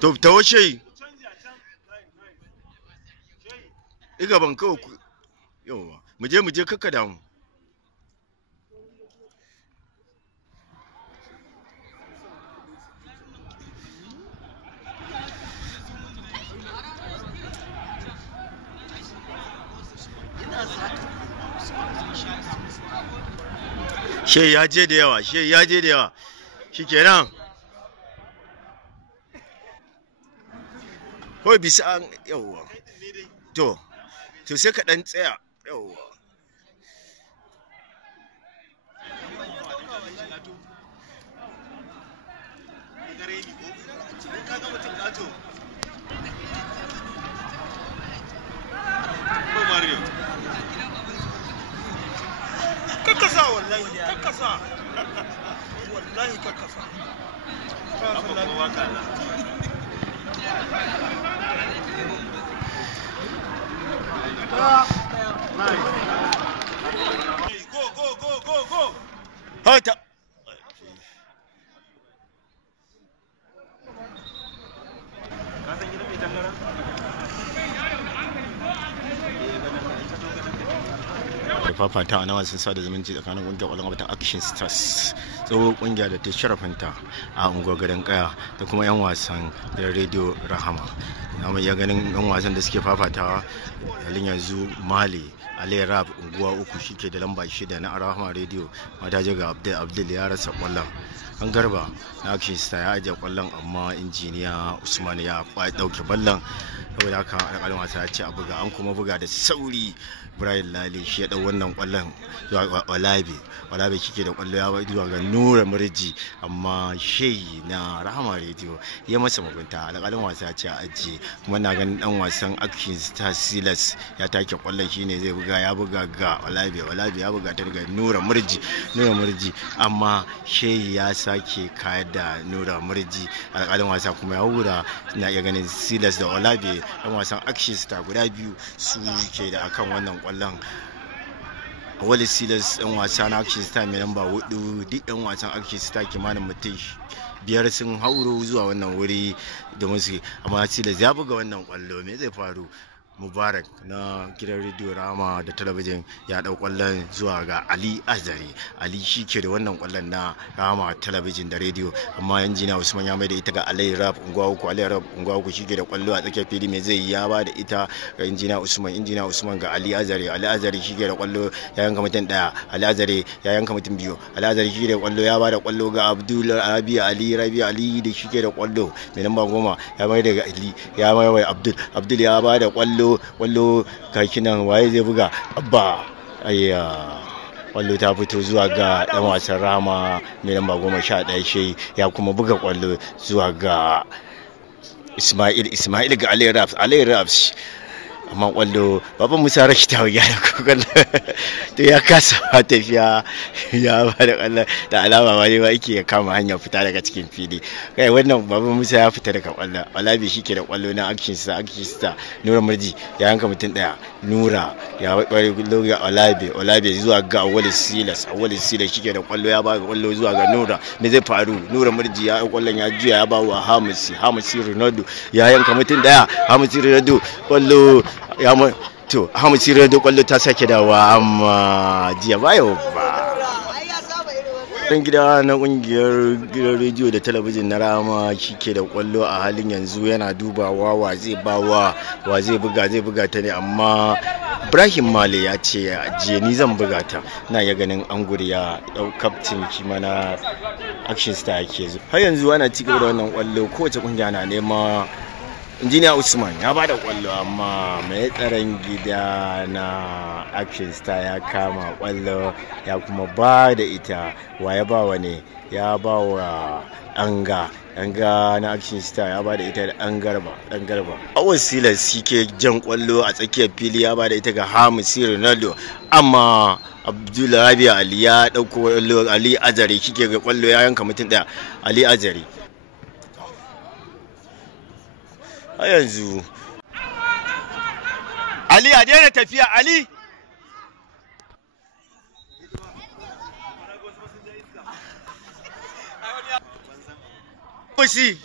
To ta wace iga ban kawo ku yawa mu je kakka damu. She ya je da yawa, shikenan. Kawai bisa an yawa. To sai ka dan tsaya yawa. Kakasa wallahi kakasa. Go. Hata. Fafata na wasan sada zumunci tsakanin kungiyar ƙwallon ta Action Stars, tsohon kungiya da ta sharafinta a unguwar garin Kaya, da kuma 'yan wasan da Radio Rahama. Na mai ganin 'yan wasan da suke fafatawa halin yanzu Mali Ali Rab unguwa uku shike da lamba 6 na Rahama Radio, mata je ga Abdul ya rasa ƙwallon. An Garba na Action Stars ya ajiye ƙwallon, amma injiniya Usman ya dauke ballon, saboda haka alƙalin wasa ya ce a buga. An kuma buga da sauri. Ibrahim Lali shi ya dau wannan ƙwallon zuwa ga Olabe kike da ƙwallo ya bai zuwa ga Nura Murji, amma Shehi na Rahama Radio ya masa mugunta. Alƙalin wasa ya ce a ajiye, kuma na ganin dan wasan Action Stars Silas ya take ƙwallon, shine zai buga, ya buga ga Olabe ya buga ta daga Nura Murji, amma Shehi ya sake kayar da Nura Murji. Alƙalin wasa kuma ya hura, na iya ganin Silas da Olabe dan wasan Action Stars guda biyu su ke da akan wannan ƙwallon. Wali Silas ɗan wasa na Action Stars mai lamba 4, duk ɗan wasan Action Stars kimanin mutum 5 sun hauro zuwa wannan wuri domin su, amma Silas ya buga wannan ƙwallo. Me zai faru? Mubarak na gidan Radio Rama da talabijin ya dau ƙwallon zuwa ga Ali Azari. Ali shi ke da wannan ƙwallon na Rama talabijin da radio, amma injiniya Usman ya mai da ita ga Ali Rab unguwa uku shi ke da ƙwallo a tsakiyar fili. Me zai yi? Ya ba da ita ga injiniya Usman ga Ali Azari shi ke da ƙwallo, ya yanka mutum ɗaya. Ali Azari ya yanka mutum biyu. Ali Azari shi ke da ƙwallo, ya ba da ƙwallo ga Abdul Rabi Ali da shi ke da ƙwallo mai lamba 10, ya mai da Ali, ya mai wa Abdul ya ba da ƙwallo kaki nan. Waye zai buga? Abba ayya, kwallo ta fito zuwa ga dan wasan Rama mai lamba 11 Shehi, ya kuma buga kwallo zuwa ga Ismail ga Ali Rabs, amma kwallo baban Musa Rashida ya da kwallo to ya kasa tafiya, ya ba da kwallo da alama ma ne ba yake ya kama hanya fita daga cikin fili. Kai wannan baban Musa ya fita daga kwallo. Alabi shi ke da kwallo na Action Stars. Nura Murji ya yanka mutum daya. Nura ya bari kwallo ga Olabe zuwa ga Wali Silas shi ke da kwallo, ya ba kwallo zuwa ga Nura. Me zai faru? Nura Murji ya kwallon ya juya, ya ba wa Hamisi Ronaldo ya yanka mutum daya. Hamisi Ronaldo kwallo ya mu to Hamisi Ronaldo kwallo ta sake dawa, amma jiya bayo ba. Dan gida na kungiyar gidan rediyo da talabijin na Rama shike da kwallo a halin yanzu, yana dubawa wa zai buga ta ne, amma Ibrahim Male ya ce je ni zan buga ta. Na ya ganin Anguri ya dau captain shi mana Action Stars yake zo. Har yanzu ana ci gaba da wannan kwallo, kowace kungiya na nema injiniya Usman ya bada kwallo amma mai tsaron gida na Action Star ya kama kwallo ya kuma ba da ita, wa ya ba wa ne, ya ba wa Anga na Action Star ya ba da ita da ɗan garba. Awon Silas shi ke jan kwallo a tsakiyar fili ya ba da ita ga Hamisi Ronaldo, amma Abdullahi Ali ya ɗauko kwallo. Ali Azare shi ke ga kwallo ya yanka mutum ɗaya. Ali Azare a yanzu Ali a daina tafiya. Ali Musi